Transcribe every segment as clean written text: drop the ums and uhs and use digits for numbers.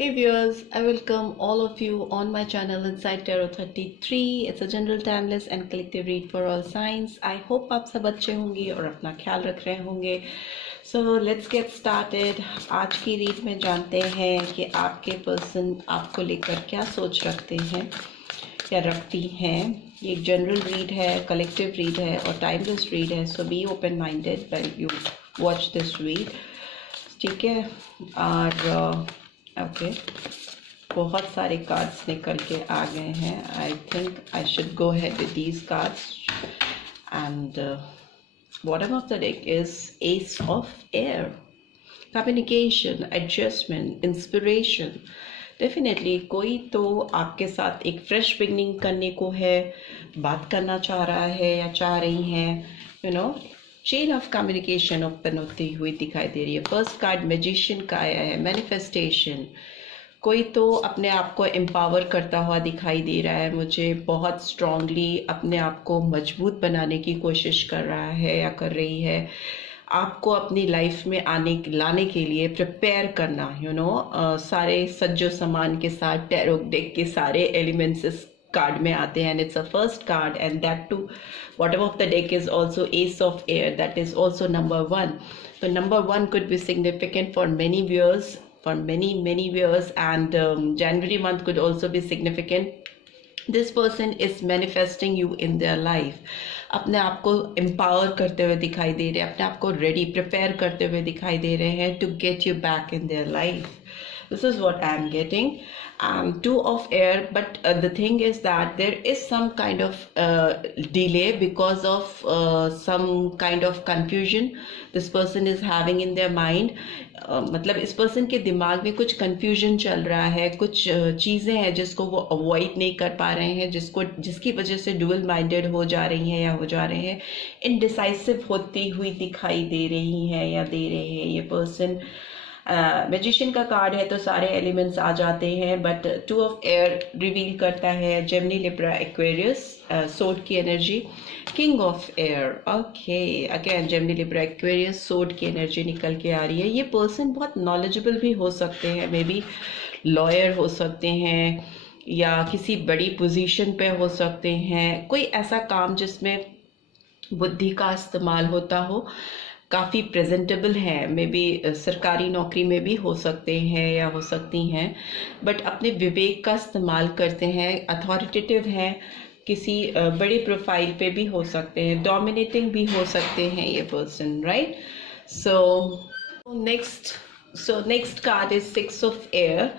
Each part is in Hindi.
Hey viewers, I welcome all of you on my channel Inside Tarot 33. It's a general, timeless and collective read for all signs. I hope आप सब अच्छे होंगे और अपना ख्याल रख रहे होंगे. So let's get started. आज की रीड में जानते हैं कि आपके पर्सन आपको लेकर क्या सोच रखते हैं या रखती हैं. ये एक जनरल रीड है, कलेक्टिव रीड है और टाइमलेस रीड है. So be open minded when you watch this read. ठीक है. और ओके बहुत सारे कार्ड्स निकल के आ गए हैं. I think I should go ahead with these cards and bottom of the deck is Ace of Air. Communication, adjustment, inspiration. Definitely कोई तो आपके साथ एक फ्रेश बिगनिंग करने को है, बात करना चाह रहा है या चाह रही हैं. चेन ऑफ कम्युनिकेशन ओपन होती हुई दिखाई दे रही है. फर्स्ट कार्ड मैजिशियन का आया है. मैनिफेस्टेशन. कोई तो अपने आप को एम्पावर करता हुआ दिखाई दे रहा है मुझे. बहुत स्ट्रांगली अपने आप को मजबूत बनाने की कोशिश कर रहा है या कर रही है. आपको अपनी लाइफ में लाने के लिए प्रिपेयर करना. सारे सज्जो सामान के साथ टैरो डेक के सारे एलिमेंट्स इस कार्ड में आते हैं. And it's a first card and that too bottom of the deck is also Ace of Air. That is also number 1. So number 1 could be significant for many viewers, for many viewers, and January month could also be significant. This person is manifesting you in their life. अपने आप को एम्पावर करते हुए दिखाई दे रहे हैं, अपने आप को रेडी प्रिपेयर करते हुए दिखाई दे रहे हैं to get you back in their life. This is what I am getting. Two of Air, but the thing is that there is some kind of delay because of some kind of confusion this person is having in their mind. मतलब इस पर्सन के दिमाग में कुछ confusion चल रहा है, कुछ चीज़ें हैं जिसको वो अवॉइड नहीं कर पा रहे हैं, जिसकी वजह से डुअल माइंडेड हो जा रही हैं या हो जा रहे हैं. इनडिसाइसिव होती हुई दिखाई दे रही हैं या दे रहे हैं ये पर्सन. मैजिशियन का कार्ड है तो सारे एलिमेंट्स आ जाते हैं, but two of air reveal करता है जेमिनी, लिब्रा, एक्वेरियस, सोड की energy. King of air. Okay, again Gemini, Libra, Aquarius, सोड की एनर्जी निकल के आ रही है. ये पर्सन बहुत नॉलेजेबल भी हो सकते हैं, मे बी लॉयर हो सकते हैं या किसी बड़ी पोजीशन पे हो सकते हैं. कोई ऐसा काम जिसमें बुद्धि का इस्तेमाल होता हो. काफ़ी प्रेजेंटेबल है, मे बी सरकारी नौकरी में भी हो सकते हैं या हो सकती हैं, बट अपने विवेक का इस्तेमाल करते हैं. अथॉरिटेटिव हैं, किसी बड़े प्रोफाइल पे भी हो सकते हैं, डोमिनेटिंग भी हो सकते हैं ये person, right. So next card is 6 of Air.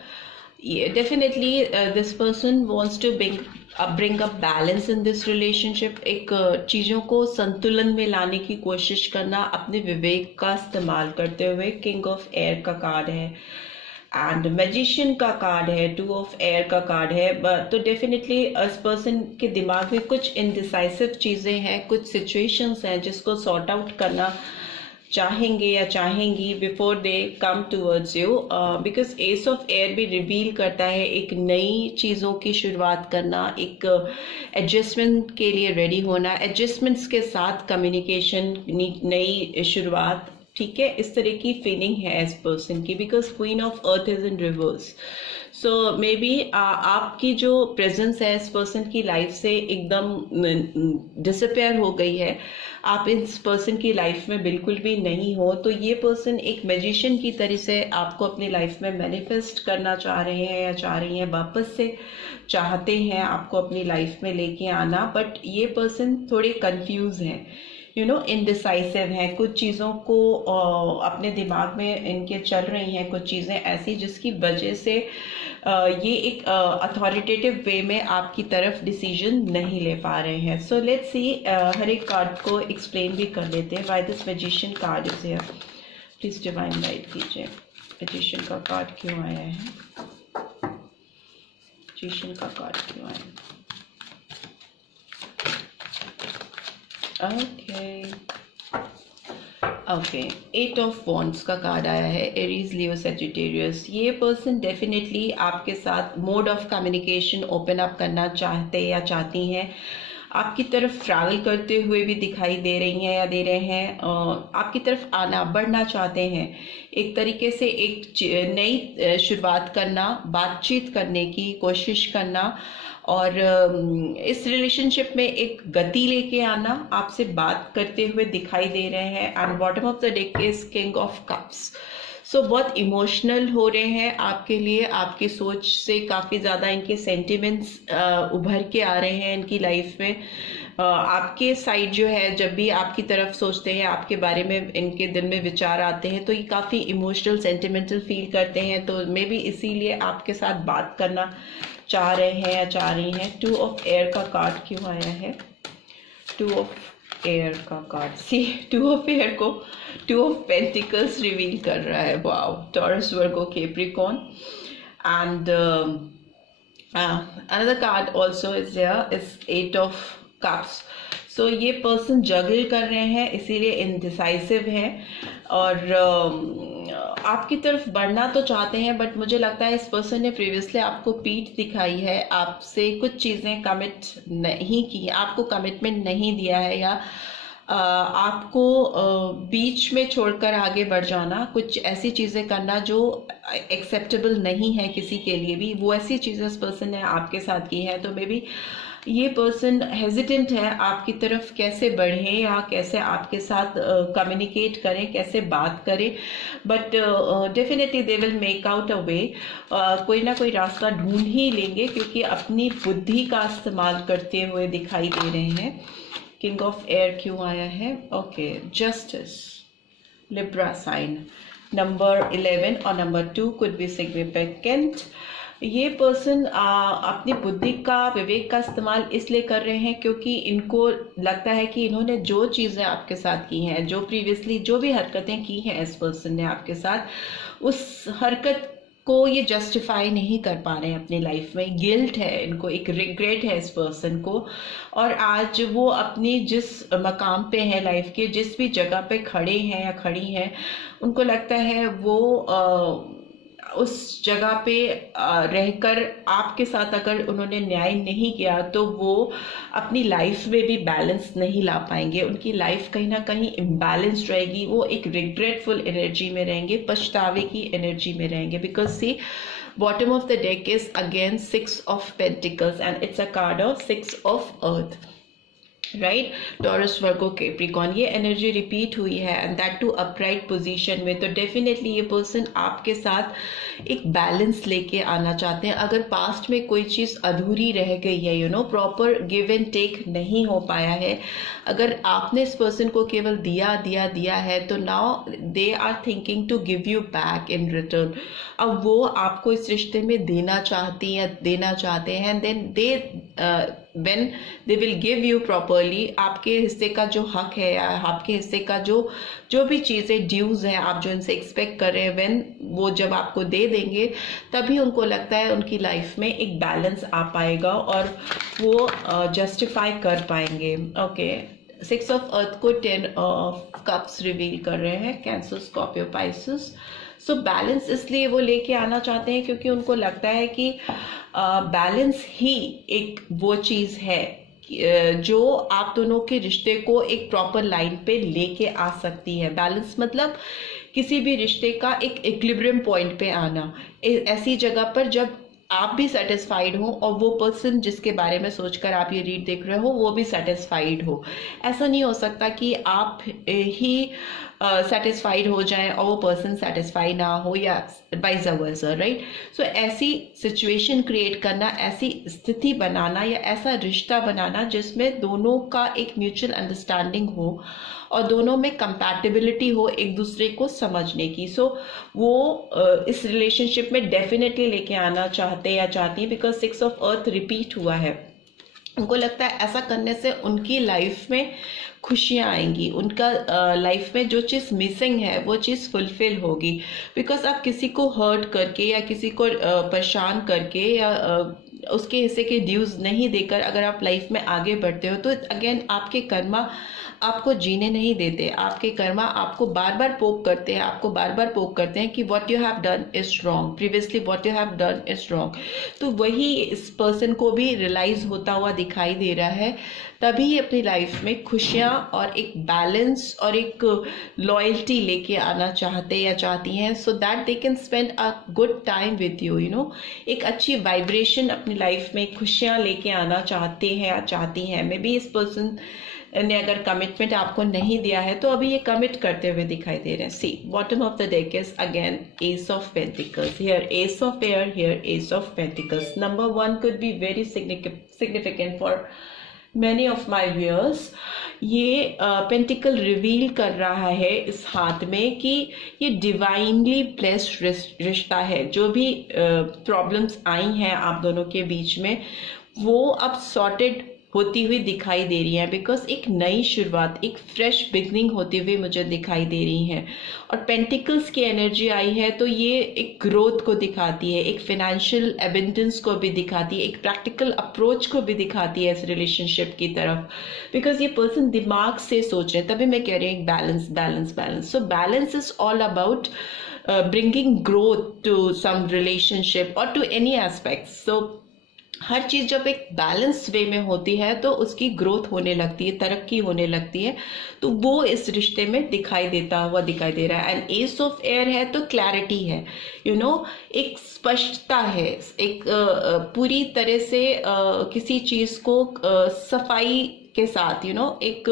Definitely this person wants to bring up balance in this relationship. एक चीज़ों को संतुलन में लाने की कोशिश करना अपने विवेक का इस्तेमाल करते हुए. किंग ऑफ एयर का कार्ड है एंड मैजिशियन का कार्ड है, 2 of Air का कार्ड है. तो डेफिनेटली इस पर्सन के दिमाग में कुछ इनडिसाइसिव चीज़ें हैं, कुछ सिचुएशंस हैं जिसको सॉर्ट आउट करना चाहेंगे या चाहेंगी before they come towards you. Because S of air भी रिवील करता है एक नई चीज़ों की शुरुआत करना, एक एडजस्टमेंट के लिए रेडी होना, एडजस्टमेंट्स के साथ कम्युनिकेशन, नई शुरुआत. ठीक है, इस तरह की फीलिंग है इस पर्सन की. Because queen of earth is in reverse. So may B आपकी जो प्रेजेंस है इस पर्सन की लाइफ से एकदम डिसअपेयर हो गई है. आप इस पर्सन की लाइफ में बिल्कुल भी नहीं हो. तो ये पर्सन एक मैजिशियन की तरह से आपको अपनी लाइफ में मैनिफेस्ट करना चाह रहे हैं या चाह रही हैं, वापस से चाहते हैं आपको अपनी लाइफ में लेके आना. बट ये पर्सन थोड़े कंफ्यूज हैं, इनडिसाइसिव हैं. कुछ चीज़ों को अपने दिमाग में इनके चल रही हैं, कुछ चीज़ें ऐसी जिसकी वजह से ये एक अथॉरिटेटिव वे में आपकी तरफ डिसीजन नहीं ले पा रहे हैं. सो लेट्स सी, हर एक कार्ड को एक्सप्लेन भी कर लेते हैं. Why this magician card is here. Please divine guide कीजिए. मैजिशियन का कार्ड क्यों आया है? मैजिशियन का कार्ड क्यों आया है? ओके, 8 of Wands का कार्ड आया है. एरीज, लियो, सेजिटेरियस. ये पर्सन डेफिनेटली आपके साथ mode of communication open up करना चाहते या चाहती हैं. आपकी तरफ ट्रैवल करते हुए भी दिखाई दे रही हैं या दे रहे हैं, आपकी तरफ आना, बढ़ना चाहते हैं, एक तरीके से एक नई शुरुआत करना, बातचीत करने की कोशिश करना और इस रिलेशनशिप में एक गति लेके आना, आपसे बात करते हुए दिखाई दे रहे हैं। And bottom of the deck is king of cups. So बहुत इमोशनल हो रहे हैं आपके लिए, आपकी सोच से काफ़ी ज़्यादा इनके सेंटिमेंट्स उभर के आ रहे हैं इनकी लाइफ में। आपके साइड जो है, जब भी आपकी तरफ सोचते हैं, आपके बारे में इनके दिल में विचार आते हैं, तो ये काफ़ी इमोशनल सेंटिमेंटल फील करते हैं। तो मे बी इसीलिए आपके साथ बात करना चाह रहे हैं या चाह रही हैं। 2 ऑफ एयर का कार्ड क्यों आया है? 2 ऑफ एयर का कार्ड, सी 2 ऑफ एयर को 2 ऑफ पेंटिकल्स रिवील कर रहा है। Wow, taurus, Virgo, Capricorn. And another card also is there, is 8 of cups. सो ये पर्सन जगल कर रहे हैं, इसीलिए इनडिसाइसिव हैं और आपकी तरफ बढ़ना तो चाहते हैं, बट मुझे लगता है इस पर्सन ने प्रीवियसली आपको पीठ दिखाई है, आपसे कुछ चीज़ें कमिट नहीं की, आपको कमिटमेंट नहीं दिया है, या आपको बीच में छोड़कर आगे बढ़ जाना, कुछ ऐसी चीज़ें करना जो एक्सेप्टेबल नहीं है किसी के लिए भी, वो ऐसी चीज़ें इस पर्सन ने आपके साथ की है। तो मे बी ये पर्सन हेजिटेंट है आपकी तरफ कैसे बढ़े या कैसे आपके साथ कम्युनिकेट करें, कैसे बात करें, but definitely they will make out a way. कोई ना कोई रास्ता ढूंढ ही लेंगे, क्योंकि अपनी बुद्धि का इस्तेमाल करते हुए दिखाई दे रहे हैं। किंग ऑफ एयर क्यों आया है? Okay, justice, Libra sign, number 11 और नंबर 2 कुड बी सिग्निफिकेंट। ये पर्सन अपनी बुद्धि का, विवेक का इस्तेमाल इसलिए कर रहे हैं क्योंकि इनको लगता है कि इन्होंने जो चीज़ें आपके साथ की हैं, जो प्रीवियसली जो भी हरकतें की हैं इस पर्सन ने आपके साथ, उस हरकत को ये जस्टिफाई नहीं कर पा रहे हैं अपनी लाइफ में। गिल्ट है इनको, एक रिग्रेट है इस पर्सन को, और आज वो अपनी जिस मकाम पे हैं लाइफ के, जिस भी जगह पे खड़े हैं या खड़ी हैं, उनको लगता है वो उस जगह पे रहकर आपके साथ अगर उन्होंने न्याय नहीं किया तो वो अपनी लाइफ में भी बैलेंस नहीं ला पाएंगे, उनकी लाइफ कहीं ना कहीं इम्बैलेंस्ड रहेगी, वो एक रिग्रेटफुल एनर्जी में रहेंगे, पछतावे की एनर्जी में रहेंगे। Because see bottom of the deck is again 6 of pentacles and it's a card of 6 of earth, right? Taurus, Virgo, Capricorn, ये एनर्जी रिपीट हुई है and that too upright position में। तो डेफिनेटली ये पर्सन आपके साथ एक बैलेंस लेके आना चाहते हैं। अगर पास्ट में कोई चीज़ अधूरी रह गई है, you know, proper give and take नहीं हो पाया है, अगर आपने इस पर्सन को केवल दिया है, तो now they are thinking to give you back in return. अब वो आपको इस रिश्ते में देना चाहती हैं, देना चाहते हैं, then they when they will give you properly, आपके हिस्से का जो हक है या आपके हिस्से का जो भी चीज़ें ड्यूज हैं, आप जो इनसे एक्सपेक्ट कर रहे हैं, when वो जब आपको दे देंगे, तभी उनको लगता है उनकी लाइफ में एक बैलेंस आ पाएगा और वो जस्टिफाई कर पाएंगे। ओके, 6 ऑफ अर्थ को 10 ऑफ कप्स रिवील कर रहे हैं, cancer, Scorpio, Pisces. So balance इसलिए वो लेके आना चाहते हैं क्योंकि उनको लगता है कि बैलेंस ही एक वो चीज़ है जो आप दोनों के रिश्ते को एक प्रॉपर लाइन पे लेके आ सकती है। बैलेंस मतलब किसी भी रिश्ते का एक इक्विलिब्रियम पॉइंट पे आना, ऐसी जगह पर जब आप भी सेटिस्फाइड हो और वो पर्सन जिसके बारे में सोचकर आप ये रीड देख रहे हो वो भी सेटिस्फाइड हो। ऐसा नहीं हो सकता कि आप ही सेटिस्फाइड हो जाए और वो पर्सन सेटिस्फाई ना हो, या वाइस वर्सा, राइट? सो ऐसी सिचुएशन क्रिएट करना, ऐसी स्थिति बनाना या ऐसा रिश्ता बनाना जिसमें दोनों का एक म्यूचुअल अंडरस्टैंडिंग हो और दोनों में कंपैटिबिलिटी हो एक दूसरे को समझने की। सो वो इस रिलेशनशिप में डेफिनेटली लेके आना चाहते या चाहती हैं, बिकॉज 6 ऑफ अर्थ रिपीट हुआ है। उनको लगता है ऐसा करने से उनकी लाइफ में खुशियाँ आएंगी, उनका लाइफ में जो चीज़ मिसिंग है वो चीज़ फुलफिल होगी। बिकॉज आप किसी को हर्ट करके या किसी को परेशान करके या उसके हिस्से के ड्यूज नहीं देकर अगर आप लाइफ में आगे बढ़ते हो, तो अगेन आपके कर्मा आपको जीने नहीं देते, आपके कर्मा आपको बार बार पोक करते हैं, आपको बार बार पोक करते हैं कि what you have done is wrong, previously what you have done is wrong. तो वही इस पर्सन को भी रियलाइज होता हुआ दिखाई दे रहा है, तभी अपनी लाइफ में खुशियां और एक बैलेंस और एक लॉयल्टी लेके आना चाहते या चाहती हैं, so that they can spend a good time with you, you know, एक अच्छी वाइब्रेशन अपनी लाइफ में खुशियां लेके आना चाहते हैं या चाहती हैं। मे बी इस पर्सन ने अगर कमिटमेंट आपको नहीं दिया है तो अभी ये कमिट करते हुए दिखाई दे रहे हैं। See bottom of the deck is again ace of pentacles, here ace of air, here ace of pentacles. Number 1 could be very significant for many of my viewers. ये पेंटिकल रिवील कर रहा है इस हाथ में कि ये डिवाइनली ब्लेस्ड रिश्ता है। जो भी प्रॉब्लम्स आई हैं आप दोनों के बीच में, वो अब सॉर्टेड होती हुई दिखाई दे रही है, बिकॉज एक नई शुरुआत, एक फ्रेश बिगनिंग होती हुई मुझे दिखाई दे रही है। और पेंटिकल्स की एनर्जी आई है तो ये एक ग्रोथ को दिखाती है, एक फाइनेंशियल एबंडेंस को भी दिखाती है, एक प्रैक्टिकल अप्रोच को भी दिखाती है इस रिलेशनशिप की तरफ, बिकॉज ये पर्सन दिमाग से सोच रहे हैं। तभी मैं कह रही हूँ balance balance balance. So balance is all about bringing growth to some relationship और टू एनी एस्पेक्ट। सो हर चीज जब एक बैलेंस वे में होती है तो उसकी ग्रोथ होने लगती है, तरक्की होने लगती है, तो वो इस रिश्ते में दिखाई देता हुआ दिखाई दे रहा है। एंड एस ऑफ एयर है तो क्लैरिटी है, यू नो, एक स्पष्टता है, एक पूरी तरह से किसी चीज को सफाई के साथ, यू नो, एक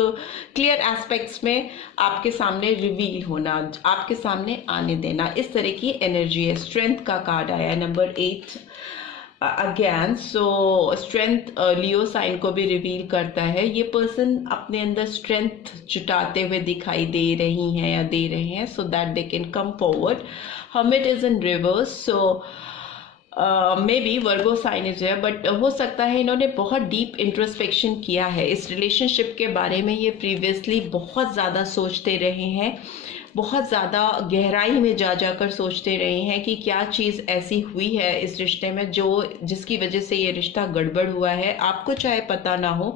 क्लियर एस्पेक्ट्स में आपके सामने रिवील होना, आपके सामने आने देना, इस तरह की एनर्जी है। स्ट्रेंथ का कार्ड आया है नंबर 8 अगेन। सो स्ट्रेंथ लियो साइन को भी रिवील करता है। ये पर्सन अपने अंदर स्ट्रेंथ जुटाते हुए दिखाई दे रही हैं या दे रहे हैं, so that they can come forward. Hermit is in reverse, so may be Virgo sign is है, बट हो सकता है इन्होंने बहुत डीप इंट्रोस्पेक्शन किया है इस रिलेशनशिप के बारे में। ये प्रीवियसली बहुत ज़्यादा सोचते रहे हैं, बहुत ज़्यादा गहराई में जा जाकर सोचते रहे हैं कि क्या चीज़ ऐसी हुई है इस रिश्ते में जिसकी वजह से ये रिश्ता गड़बड़ हुआ है। आपको चाहे पता ना हो,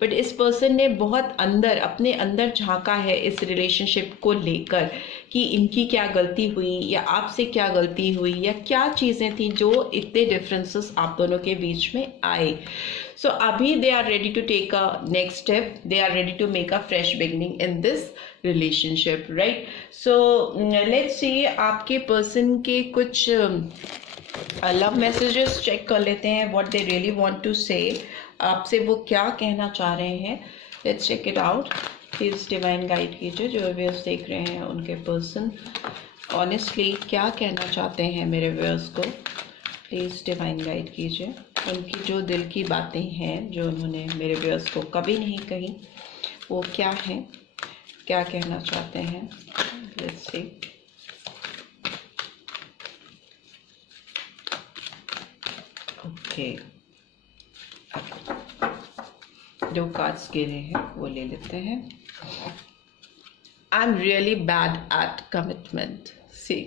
बट इस पर्सन ने बहुत अंदर, अपने अंदर झांका है इस रिलेशनशिप को लेकर कि इनकी क्या गलती हुई या आपसे क्या गलती हुई या क्या चीज़ें थी जो इतने डिफरेंसेस आप दोनों के बीच में आए। So abhi they are ready to take a next step, they are ready to make a fresh beginning in this relationship, right? So let's see आपके person के कुछ लव मैसेजेस चेक कर लेते हैं, what they really want to say, आपसे वो क्या कहना चाह रहे हैं। Let's check it out. Please divine guide कीजिए जो व्यूअर्स देख रहे हैं उनके पर्सन ऑनेस्टली क्या कहना चाहते हैं मेरे व्यूअर्स को। प्लीज डिवाइन गाइड कीजिए उनकी जो दिल की बातें हैं जो उन्होंने मेरे व्यूअर्स को कभी नहीं कही, वो क्या है, क्या कहना चाहते हैं। Let's see. ओके, जो कार्ड्स गिरे हैं वो ले लेते हैं। I am really bad at commitment. See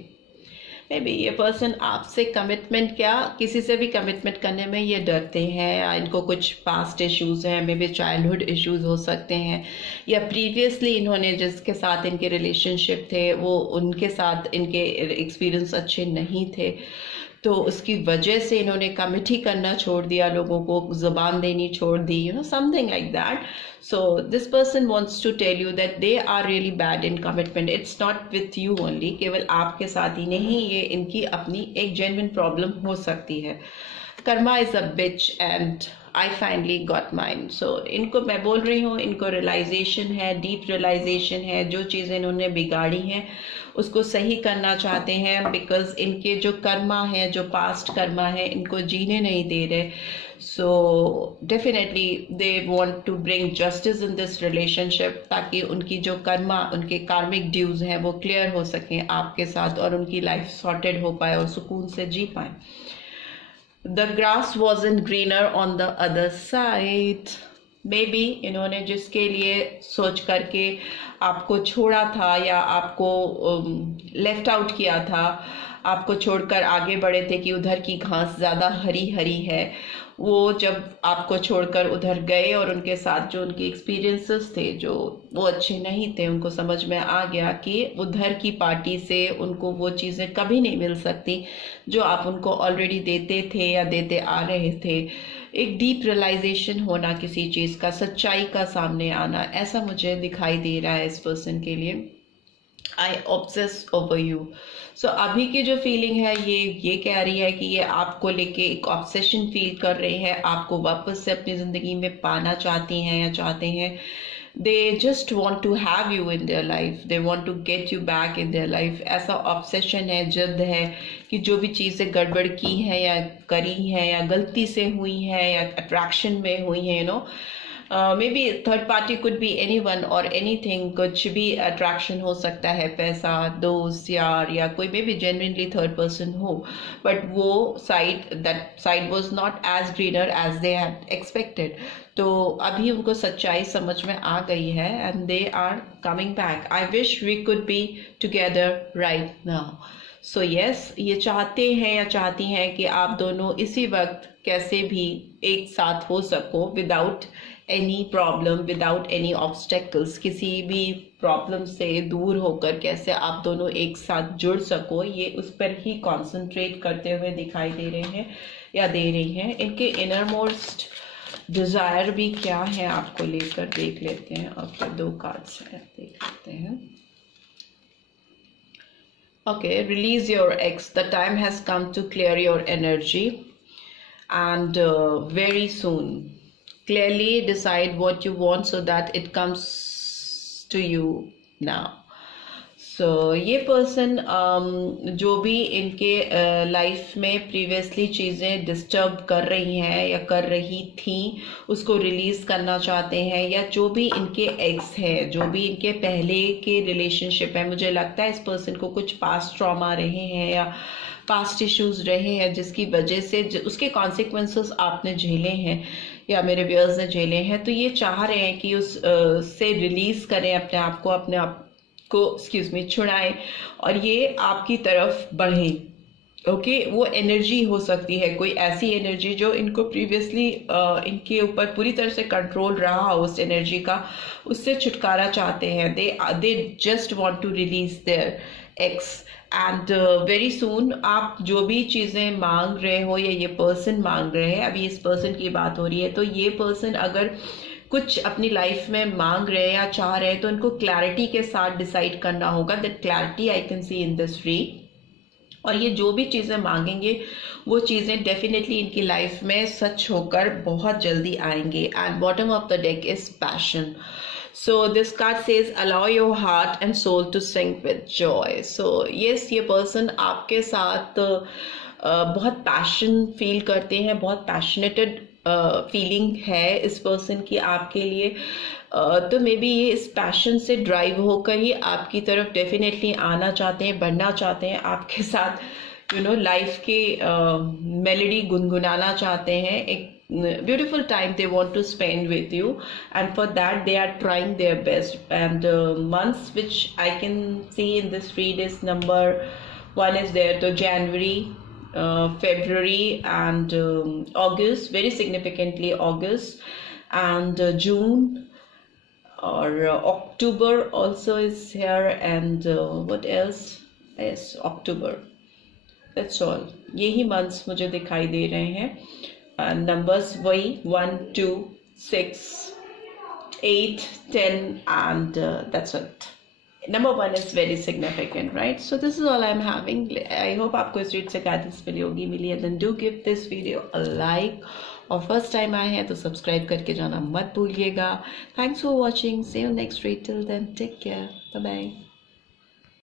may be ये पर्सन आपसे कमिटमेंट, क्या किसी से भी कमिटमेंट करने में ये डरते हैं, इनको कुछ पास्ट इश्यूज हैं, मे बी चाइल्डहुड इश्यूज हो सकते हैं, या प्रीवियसली इन्होंने जिसके साथ इनके रिलेशनशिप थे वो उनके साथ इनके एक्सपीरियंस अच्छे नहीं थे, तो उसकी वजह से इन्होंने कमिट ही करना छोड़ दिया, लोगों को जुबान देनी छोड़ दी, you know, something like that. So this person wants to tell you that they are really bad in commitment. It's not with you only, केवल आपके साथ ही नहीं, ये इनकी अपनी एक जेन्युइन प्रॉब्लम हो सकती है। Karma is a bitch and I finally got mine. So इनको मैं बोल रही हूँ, इनको रियलाइजेशन है, डीप रियलाइजेशन है, जो चीज़ें इन्होंने बिगाड़ी हैं उसको सही करना चाहते हैं, बिकॉज इनके जो कर्मा है, जो पास्ट कर्मा है, इनको जीने नहीं दे रहे। So definitely they want to bring justice in this relationship, ताकि उनकी जो कर्मा, उनके कार्मिक ड्यूज हैं वो क्लियर हो सकें आपके साथ और उनकी लाइफ सॉर्टेड हो पाए और सुकून से जी पाए। The grass wasn't greener on the other side. May be इन्होंने जिसके लिए सोच करके आपको छोड़ा था या आपको लेफ्ट आउट किया था, आपको छोड़कर आगे बढ़े थे कि उधर की घास ज़्यादा हरी हरी है, वो जब आपको छोड़कर उधर गए और उनके साथ जो उनके एक्सपीरियंसेस थे जो वो अच्छे नहीं थे, उनको समझ में आ गया कि उधर की पार्टी से उनको वो चीज़ें कभी नहीं मिल सकती जो आप उनको ऑलरेडी देते थे या देते आ रहे थे। एक डीप रियलाइजेशन होना किसी चीज़ का, सच्चाई का सामने आना, ऐसा मुझे दिखाई दे रहा है इस पर्सन के लिए। आई ऑब्सेस ओवर यू। सो अभी की जो फीलिंग है ये कह रही है कि ये आपको लेके एक ऑब्सेशन फील कर रहे हैं, आपको वापस से अपनी जिंदगी में पाना चाहती हैं या चाहते हैं। They just want to have you in their life, they want to get you back in their life. ऐसा ऑब्सेशन है, जिद है कि जो भी चीज़ें गड़बड़ की है या करी है या गलती से हुई है या अट्रैक्शन में हुई है, you no, may be third party could be any one और एनीथिंग, कुछ भी अट्रैक्शन हो सकता है, पैसा, दोस्त, यार, या कोई may be genuinely third person हो, बट वो that side was not as greener as they had expected. तो अभी उनको सच्चाई समझ में आ गई है and they are coming back. I wish we could be together right now. So yes, ये चाहते हैं या चाहती हैं कि आप दोनों इसी वक्त कैसे भी एक साथ हो सको, without any problem, without any obstacles, किसी भी प्रॉब्लम से दूर होकर कैसे आप दोनों एक साथ जुड़ सको, ये उस पर ही कॉन्सेंट्रेट करते हुए दिखाई दे रहे हैं या दे रही हैं। इनके इनर मोस्ट डिजायर भी क्या है आपको लेकर, देख लेते हैं। ओके, 2 कार्ड्स हैं, देख लेते हैं। Okay, release your ex. The time has come to clear your energy and very soon. Clearly decide what you want so that it comes to you now. So ये पर्सन जो भी इनके लाइफ में प्रीवियसली चीज़ें डिस्टर्ब कर रही हैं या कर रही थी, उसको रिलीज करना चाहते हैं, या जो भी इनके एक्स है, जो भी इनके पहले के रिलेशनशिप है, मुझे लगता है इस पर्सन को कुछ पास्ट ट्रॉमा रहे हैं या पास्ट इश्यूज रहे हैं जिसकी वजह से उसके कॉन्सिक्वेंसेस आपने झेले हैं या मेरे व्यूअर्स ने झेले हैं। तो ये चाह रहे हैं कि उस से रिलीज करें अपने आप को, अपने आप को छुड़ाएं और ये आपकी तरफ बढ़े। ओके, वो एनर्जी हो सकती है, कोई ऐसी एनर्जी जो इनको प्रीवियसली इनके ऊपर पूरी तरह से कंट्रोल रहा हो, उस एनर्जी का, उससे छुटकारा चाहते हैं। They just want to release their ex and very soon. आप जो भी चीजें मांग रहे हो या ये पर्सन मांग रहे हैं, अभी इस पर्सन की बात हो रही है, तो ये पर्सन अगर कुछ अपनी लाइफ में मांग रहे हैं या चाह रहे हैं तो इनको क्लैरिटी के साथ डिसाइड करना होगा। That clarity I can see in this read. और ये जो भी चीजें मांगेंगे वो चीजें डेफिनेटली इनकी लाइफ में सच होकर बहुत जल्दी आएंगे। And bottom of the deck is passion. So this card says allow your heart and soul to sing with joy. So yes, ये person आपके साथ बहुत पैशन फील करते हैं, बहुत पैशनेटेड फीलिंग है इस पर्सन की आपके लिए। तो मे बी ये इस पैशन से ड्राइव होकर ही आपकी तरफ डेफिनेटली आना चाहते हैं, बढ़ना चाहते हैं, आपके साथ यू नो लाइफ के मेलोडी गुनगुनाना चाहते हैं। एक beautiful time they want to spend with you, and for that they are trying their best. And months which I can see in this read is number 1 is there, so January, February and August, very significantly August, and June or October also is here, and what else? Yes, October. That's all. यही months मुझे दिखाई दे रहे हैं। Numbers वही 1, 2, 6, 8, 10 and that's it. Number 1 is very significant, right? So this is all I'm having. I hope आपको इस रीड से गाइडेंस मिली होगी, मिली है, then do give this video a like. और फर्स्ट टाइम आए हैं तो सब्सक्राइब करके जाना मत भूलिएगा। Thanks for watching. See you next read. Till then, take care. Bye bye.